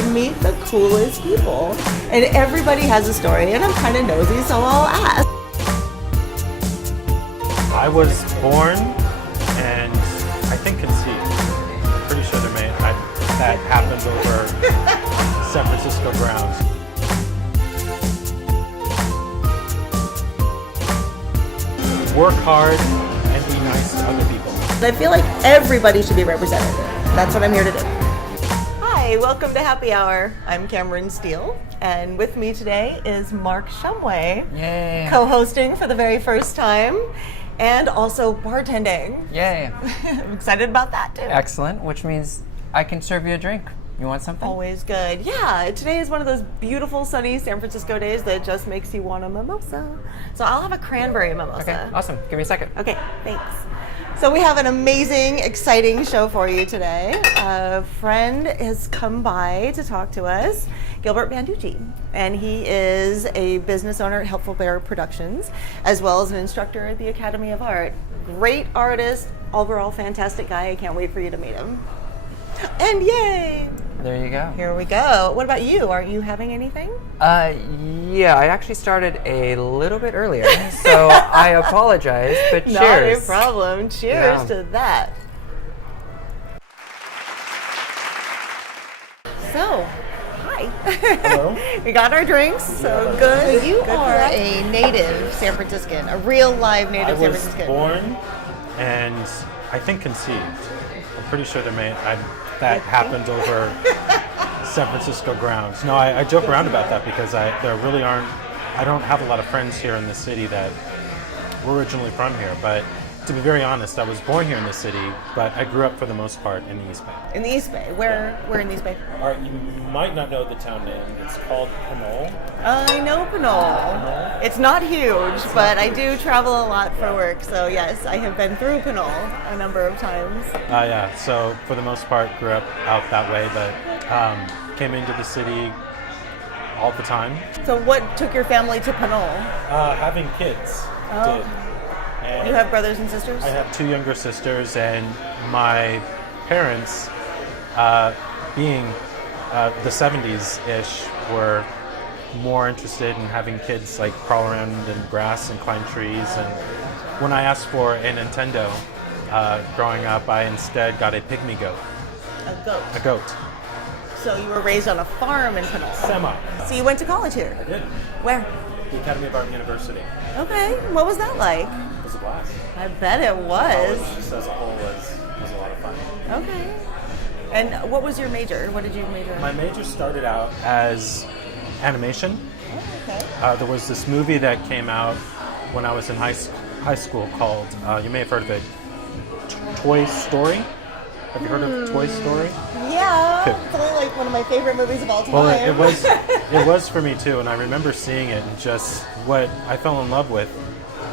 I meet the coolest people. And everybody has a story, and I'm kind of nosy, so I'll ask. I was born and I think conceived. Pretty sure that happened over San Francisco grounds. Work hard and be nice to other people. I feel like everybody should be represented. That's what I'm here to do. Hi, welcome to Happy Hour. I'm Cameron Stiehl, and with me today is Mark Shumway, Yay. co-hosting for the very first time, and also bartending. Yay. I'm excited about that too. Excellent, which means I can serve you a drink. You want something? Always good. Yeah, today is one of those beautiful sunny San Francisco days that just makes you want a mimosa. So I'll have a cranberry mimosa. Okay, awesome. Give me a second. Okay, thanks. So we have an amazing, exciting show for you today. A friend has come by to talk to us, Gil Banducci, and he is a business owner at Helpful Bear Productions, as well as an instructor at the Academy of Art. Great artist, overall fantastic guy. I can't wait for you to meet him. And yay! There you go. Here we go. What about you? Are you having anything? Yeah, I actually started a little bit earlier, so I apologize, but cheers. Not a problem. Cheers Yeah. to that. So, hi. Hello. We got our drinks, so good. So you are a native San Franciscan, a real live native San I was Franciscan. born and I think conceived. I'm pretty sure that happened over San Francisco grounds. No, I joke around about that because I don't have a lot of friends here in the city that were originally from here, but to be very honest, I was born here in the city, but I grew up for the most part in the East Bay. In the East Bay. Where in the East Bay? All right, you might not know the town name. It's called Pinole. I know Pinole. It's not huge, but I do travel a lot for work. So yes, I have been through Pinole a number of times. Yeah, so for the most part, grew up out that way, but came into the city all the time. So what took your family to Pinole? Having kids did. And You have brothers and sisters? I have two younger sisters, and my parents, being the 70s-ish, were more interested in having kids like crawl around in grass and climb trees. And when I asked for a Nintendo growing up, I instead got a pygmy goat. A goat. A goat. So you were raised on a farm in Pinole? Semi. So you went to college here? I did. Where? The Academy of Art and University. Okay. What was that like? It was a blast. I bet it was. College just as a whole was a lot of fun. Okay. And what was your major? What did you major in? My major started out as animation. Oh, okay. There was this movie that came out when I was in high school called, you may have heard of it, Toy Story. Have you heard of Toy Story? Yeah. Okay. It's only like one of my favorite movies of all time. Well, it was for me too, and I remember seeing it and just what I fell in love with.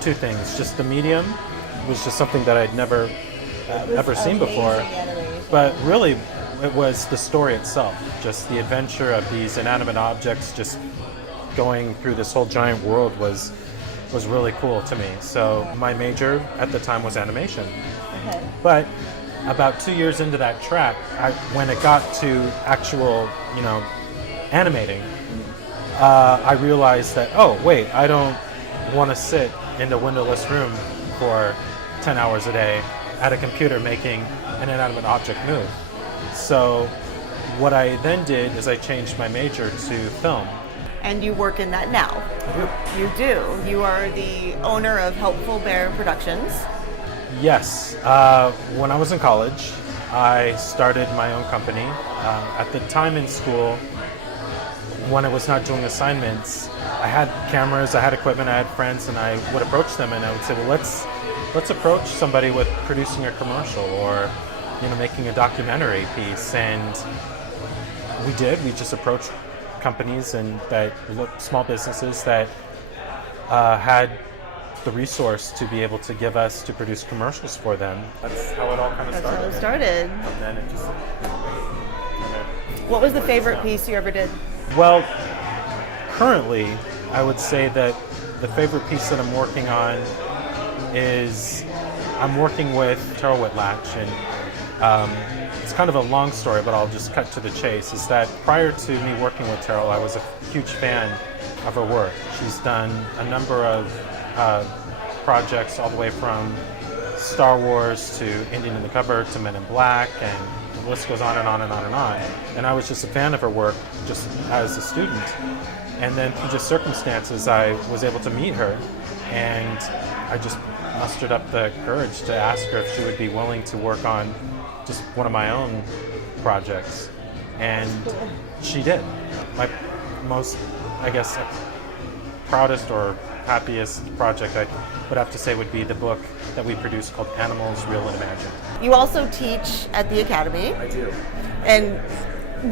Two things: just the medium was just something that I'd never ever seen before, Animation. but really it was the story itself, just the adventure of these inanimate objects just going through this whole giant world was really cool to me. So my major at the time was animation, Okay. but about 2 years into that track, when it got to actual, animating, I realized that, oh, wait, I don't want to sit in a windowless room for 10 hours a day at a computer making an inanimate object move. So what I then did is I changed my major to film. And you work in that now? I do. You do. You are the owner of Helpful Bear Productions. Yes. When I was in college, I started my own company. At the time in school, when I was not doing assignments, I had cameras, I had equipment, I had friends, and I would approach them and I would say, well, let's approach somebody with producing a commercial or making a documentary piece. And we did. We just approached companies and small businesses that had the resource to be able to give us to produce commercials for them. That's how it all kind of That's started. how it started. And then it just. What was the favorite piece you ever did? Well, currently, I would say that the favorite piece that I'm working on is I'm working with Terrell Whitlatch, and It's kind of a long story, but I'll just cut to the chase, is that prior to me working with Terrell, I was a huge fan of her work. She's done a number of projects all the way from Star Wars to Indian in the Cupboard to Men in Black, and the list goes on and on and on and on. And I was just a fan of her work just as a student. And then through just circumstances, I was able to meet her, and I just mustered up the courage to ask her if she would be willing to work on just one of my own projects. And she did. My most, I guess, proudest or happiest project I would have to say would be the book that we produced called Animals, Real and Imagined. You also teach at the Academy. I do. And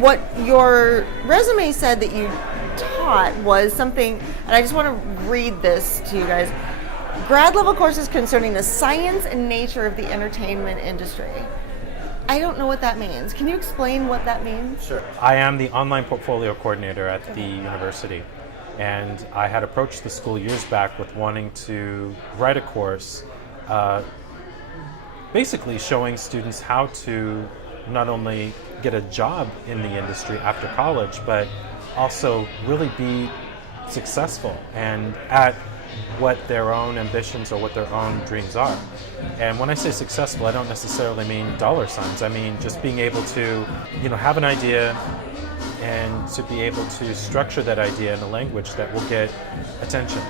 what your resume said that you taught was something, and I just want to read this to you guys. Grad level courses concerning the science and nature of the entertainment industry. I don't know what that means. Can you explain what that means? Sure. I am the online portfolio coordinator at the university, and I had approached the school years back with wanting to write a course basically showing students how to not only get a job in the industry after college, but also really be successful and at what their own ambitions or what their own dreams are. And when I say successful, I don't necessarily mean dollar signs. I mean just being able to, have an idea and to be able to structure that idea in a language that will get attention.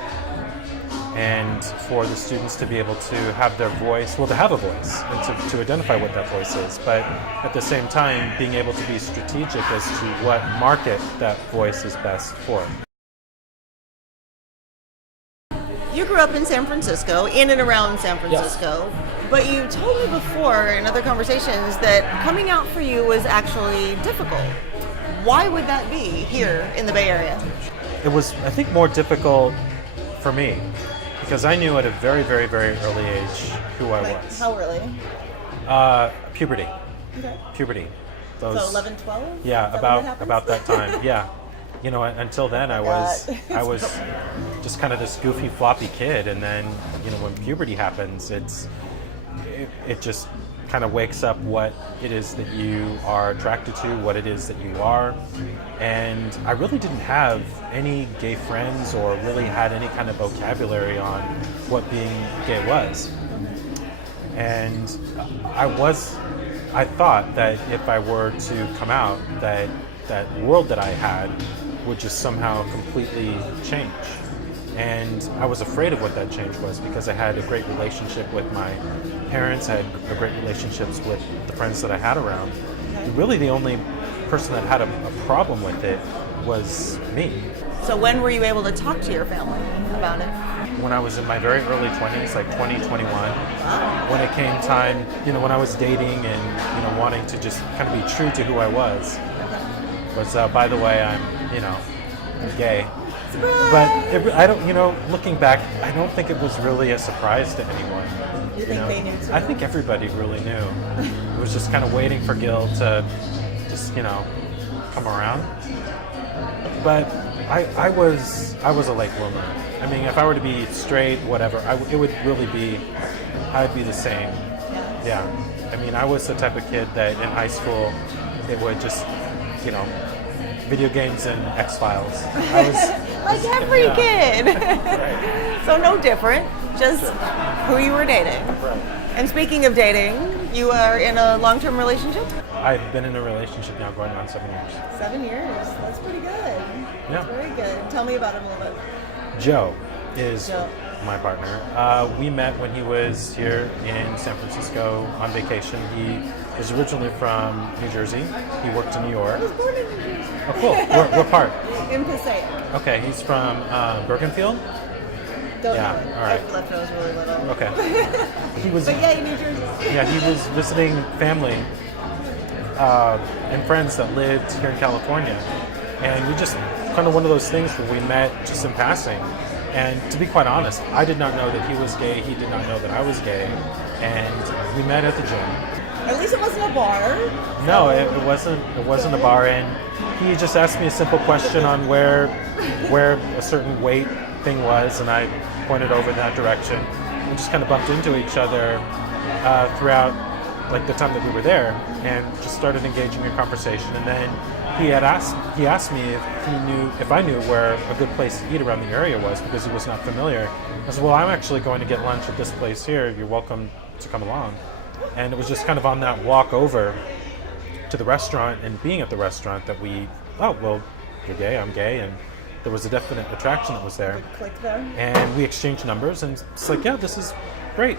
And for the students to be able to have their voice, to have a voice, and to identify what that voice is, but at the same time being able to be strategic as to what market that voice is best for. You grew up in San Francisco, in and around San Francisco, but you told me before in other conversations that coming out for you was actually difficult. Why would that be here in the Bay Area? It was, I think, more difficult for me because I knew at a very, very, very early age who I was. How early? Puberty. Okay. Puberty. So 11, 12? Yeah, about that time. Yeah. Until then I was just kind of this goofy floppy kid, and then when puberty happens, it just kind of wakes up what it is that you are attracted to, what it is that you are. And I really didn't have any gay friends or really had any kind of vocabulary on what being gay was. And I thought that if I were to come out, that world that I had would just somehow completely change. And I was afraid of what that change was because I had a great relationship with my parents, I had a great relationships with the friends that I had around. And really the only person that had a problem with it was me. So when were you able to talk to your family about it? When I was in my very early 20s, like 20, 21, when it came time, when I was dating and, wanting to just kind of be true to who I was, by the way, I'm gay. But I don't, looking back, I don't think it was really a surprise to anyone. You think they knew too? I think everybody really knew. It was just kind of waiting for Gil to just, come around. But I was a late bloomer. I mean, if I were to be straight, whatever, it would really be, I'd be the same. Yeah. I mean, I was the type of kid that in high school, it would just, video games and X-Files. I was like every kid. Right. So no different, just who you were dating. Right. And speaking of dating, you are in a long-term relationship? I've been in a relationship now going on 7 years. 7 years, that's pretty good. Yeah. That's very good. Tell me about him a little bit. Joe is my partner. We met when he was here in San Francisco on vacation. He is originally from New Jersey. He worked in New York. I was born in New Jersey. Oh, cool. What part? In Passaic. Okay, he's from Bergenfield? Don't Yeah, know. all right. I left when I was really little. Okay. He was. But yeah, in New Jersey. Yeah, he was visiting family and friends that lived here in California. And we just, kind of one of those things where we met just in passing. And to be quite honest, I did not know that he was gay, he did not know that I was gay. And we met at the gym. At least it wasn't a bar. No, it wasn't a bar, and he just asked me a simple question on where a certain weight thing was, and I pointed over in that direction. We just kind of bumped into each other throughout like the time that we were there, and just started engaging in conversation. And then he asked me if I knew where a good place to eat around the area was, because he was not familiar. I said, well, I'm actually going to get lunch at this place here. You're welcome to come along. And it was just kind of on that walk over to the restaurant and being at the restaurant that well, you're gay, I'm gay, and there was a definite attraction that was there. Click there. And we exchanged numbers, and it's like, yeah, this is great.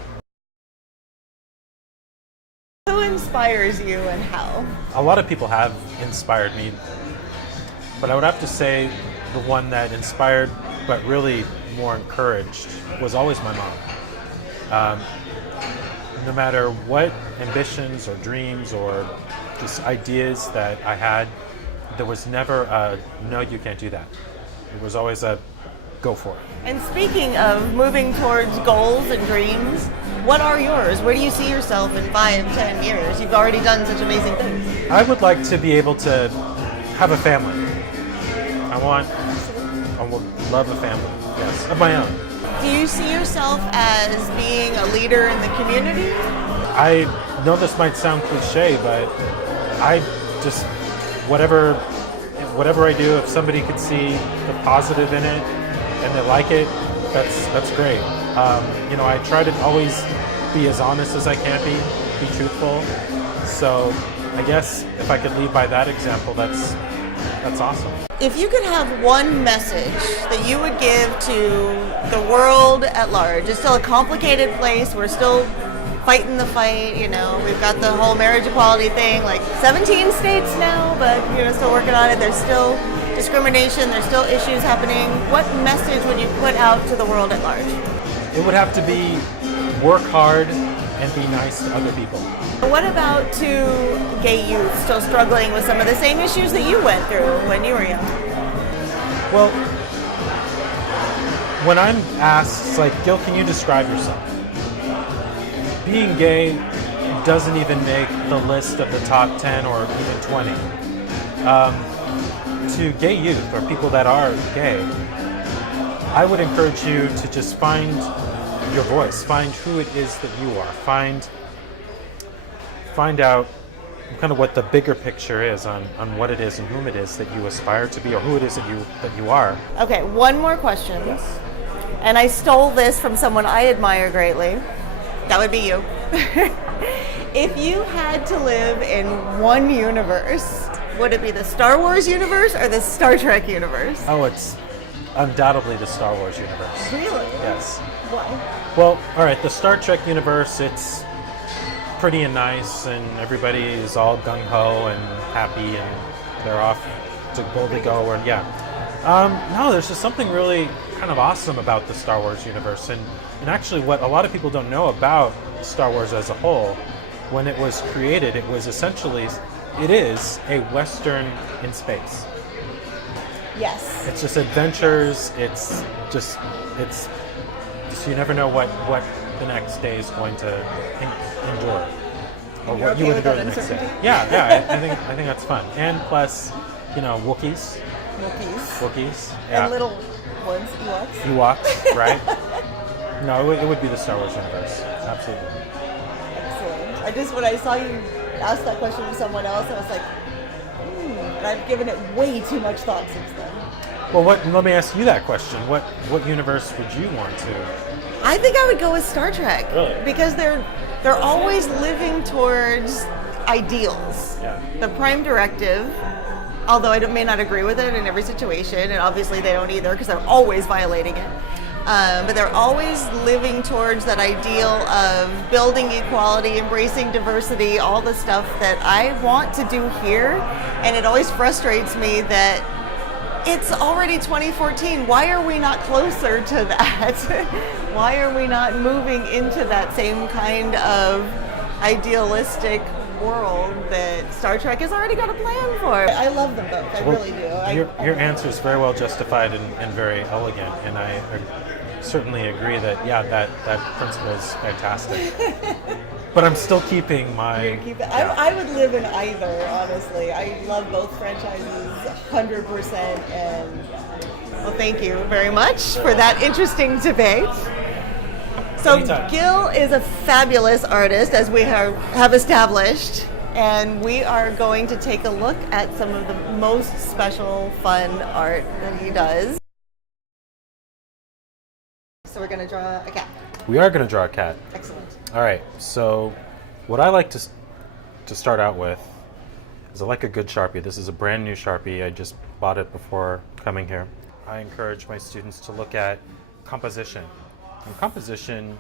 Who inspires you and how? A lot of people have inspired me, but I would have to say the one that inspired but really more encouraged was always my mom. No matter what ambitions or dreams or just ideas that I had, there was never a, no, you can't do that. It was always a, go for it. And speaking of moving towards goals and dreams, what are yours? Where do you see yourself in 5-10 years? You've already done such amazing things. I would like to be able to have a family. I would love a family, yes, of my own. Do you see yourself as being a leader in the community? I know this might sound cliche, but I just, whatever I do, if somebody could see the positive in it and they like it, that's great. I try to always be as honest as I can be truthful. So I guess if I could lead by that example, that's awesome. If you could have one message that you would give to the world at large, it's still a complicated place, we're still fighting the fight, we've got the whole marriage equality thing, like 17 states now, but still working on it. There's still discrimination, there's still issues happening. What message would you put out to the world at large? It would have to be work hard and be nice to other people. What about to gay youth still struggling with some of the same issues that you went through when you were young? Well, when I'm asked, it's like, Gil, can you describe yourself? Being gay doesn't even make the list of the top 10 or even 20. To gay youth or people that are gay, I would encourage you to just find your voice, find who it is that you are, find out kind of what the bigger picture is on what it is and whom it is that you aspire to be, or who it is that you are. Okay, one more question. Yes. And I stole this from someone I admire greatly. That would be you. If you had to live in one universe, would it be the Star Wars universe or the Star Trek universe? Oh, it's undoubtedly the Star Wars universe. Really? Yes. Why? Well, all right, the Star Trek universe, it's pretty and nice, and everybody is all gung-ho and happy, and they're off to boldly go, or yeah. No, there's just something really kind of awesome about the Star Wars universe, and actually what a lot of people don't know about Star Wars as a whole, when it was created, it was essentially, it is a Western in space. Yes. It's just adventures, it's just you never know what the next day is going to endure, or You're what you okay would with do that the next day. uncertainty? Yeah, I think that's fun. And plus, Wookiees. Yeah. And little ones, Ewoks. Ewoks, right? No, it would be the Star Wars universe. Absolutely. Excellent. When I saw you ask that question to someone else, I was like, and I've given it way too much thought since then. Well, let me ask you that question. What universe would you want to? I think I would go with Star Trek. Really? Because they're always living towards ideals. Yeah. The Prime Directive, although I may not agree with it in every situation, and obviously they don't either because they're always violating it. But they're always living towards that ideal of building equality, embracing diversity, all the stuff that I want to do here. And it always frustrates me that it's already 2014. Why are we not closer to that? Why are we not moving into that same kind of idealistic world that Star Trek has already got a plan for? I love them both. I really do. Your answer is very well justified and very elegant, and I certainly agree that that principle is fantastic. But I'm still keeping my. I would live in either, honestly. I love both franchises 100%. And well, thank you very much for that interesting debate. So Anytime. Gil is a fabulous artist, as we have established, and we are going to take a look at some of the most special, fun art that he does. So we're going to draw a cat. We are going to draw a cat. Excellent. All right. So what I like to start out with is I like a good Sharpie. This is a brand new Sharpie. I just bought it before coming here. I encourage my students to look at composition. And composition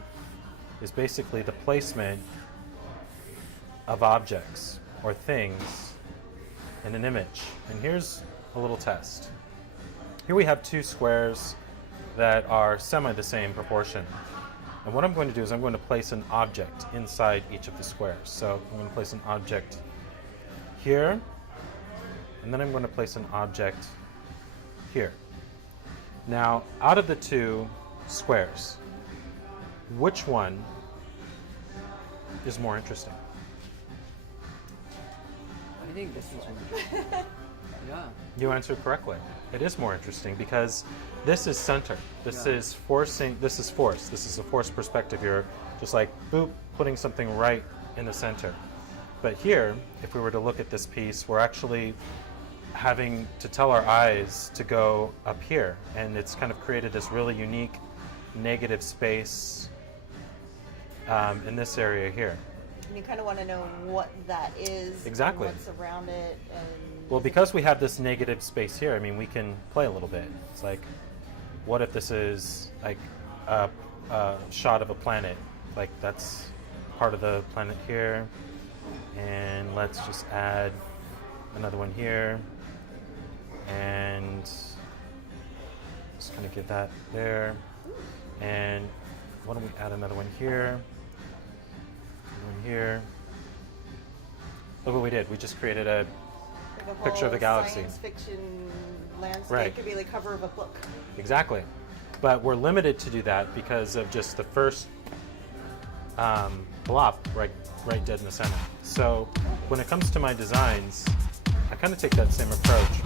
is basically the placement of objects or things in an image. And here's a little test. Here we have two squares that are semi the same proportion. And what I'm going to do is I'm going to place an object inside each of the squares. So I'm going to place an object here, and then I'm going to place an object here. Now, out of the two squares, which one is more interesting? I think this is one. Yeah. You answered correctly. It is more interesting because this is center. This is forcing, this is force. This is a force perspective. You're just like, boop, putting something right in the center. But here, if we were to look at this piece, we're actually having to tell our eyes to go up here. And it's kind of created this really unique negative space in this area here. And you kind of want to know what that is. Exactly. And what's around it. And Well, because we have this negative space here, I mean, we can play a little bit. It's like, what if this is like a shot of a planet? Like that's part of the planet here. And let's just add another one here. And just kind of give that there. And why don't we add another one here? One here. Look what we did. We just created a like a picture of the whole galaxy. Science fiction landscape. Right. Could be like cover of a book. Exactly. But we're limited to do that because of just the first blob right dead in the center. So when it comes to my designs, I kind of take that same approach.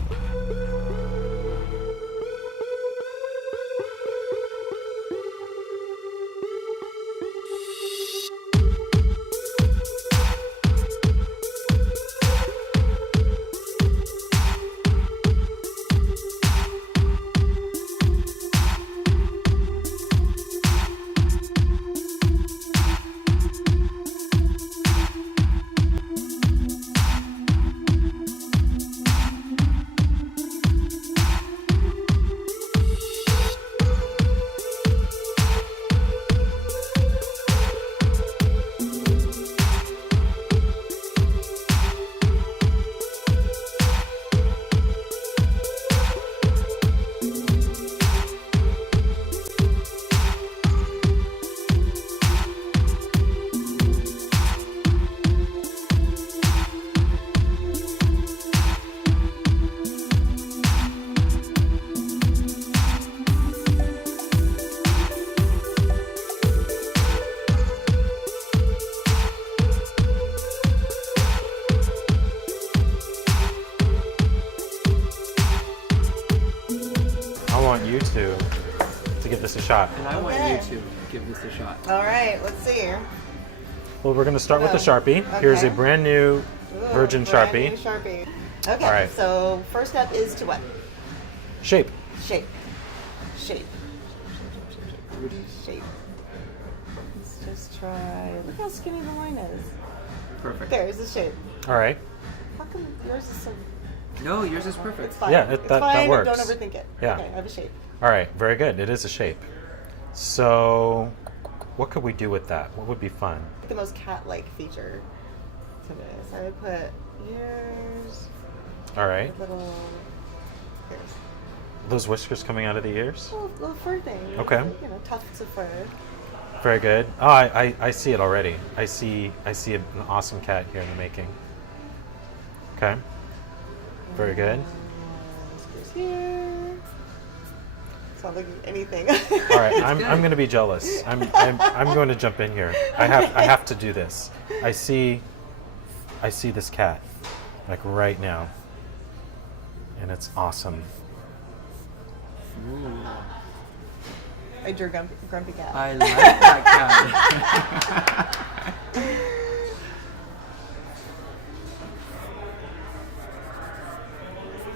I want you to give this a shot. And I want Okay. you to give this a shot. All right, let's see. Well, we're going to start with the Oh, Sharpie. Here's a okay. brand new Ooh, Virgin brand Sharpie. new Sharpie. Okay, All right. so first step is to what? Shape. Shape. Shape. Shape. Let's just try. Look how skinny the line is. Perfect. There's the shape. All right. How come yours is so? No, yours is perfect. It's fine. Yeah, it's that fine. works. Don't overthink it. Yeah. Okay, I have a shape. All right. Very good. It is a shape. So, what could we do with that? What would be fun? The most cat-like feature to this. I would put ears. All right. Little ears. Those whiskers coming out of the ears? Little fur thing. Okay. Like, you know, tufts of fur. Very good. Oh, I see it already. I see an awesome cat here in the making. Okay. Very good. Whiskers here. It's not looking anything. All right, I'm going to be jealous. I'm going to jump in here. I have to do this. I see this cat like right now, and it's awesome. Ooh. I drew Grumpy Cat. I like that cat.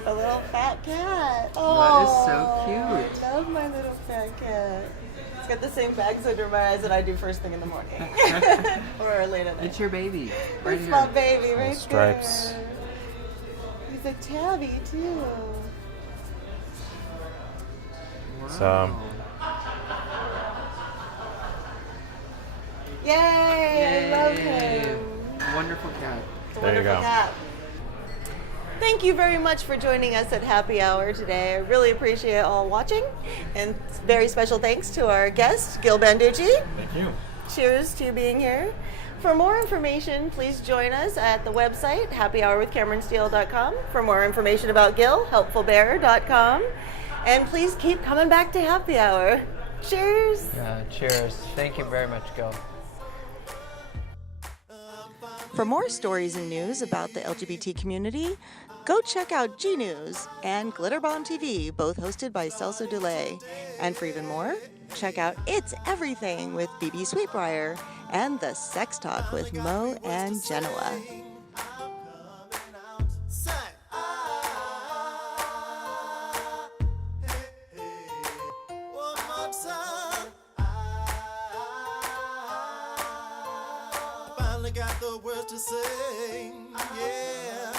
A little fat cat. That Oh, is so cute. I love my little fat cat. It's got the same bags under my eyes that I do first thing in the morning. Or late at night. It's your baby. Right It's here. my baby right stripes. there. He's a tabby too. Wow. So- Yay! I love Yay. him. Wonderful cat. It's a There you wonderful go. cat. Thank you very much for joining us at Happy Hour today. I really appreciate all watching. And very special thanks to our guest, Gil Banducci. Thank you. Cheers to you being here. For more information, please join us at the website, happyhourwithcameronsteele.com. For more information about Gil, helpfulbear.com. And please keep coming back to Happy Hour. Cheers. Yeah, cheers. Thank you very much, Gil. For more stories and news about the LGBT community, go check out G News and Glitterbomb TV, both hosted by Celso Delay. And for even more, check out It's Everything with BB Sweetbriar and The Sex Talk with Mo and Genoa. Got the words to say, yeah.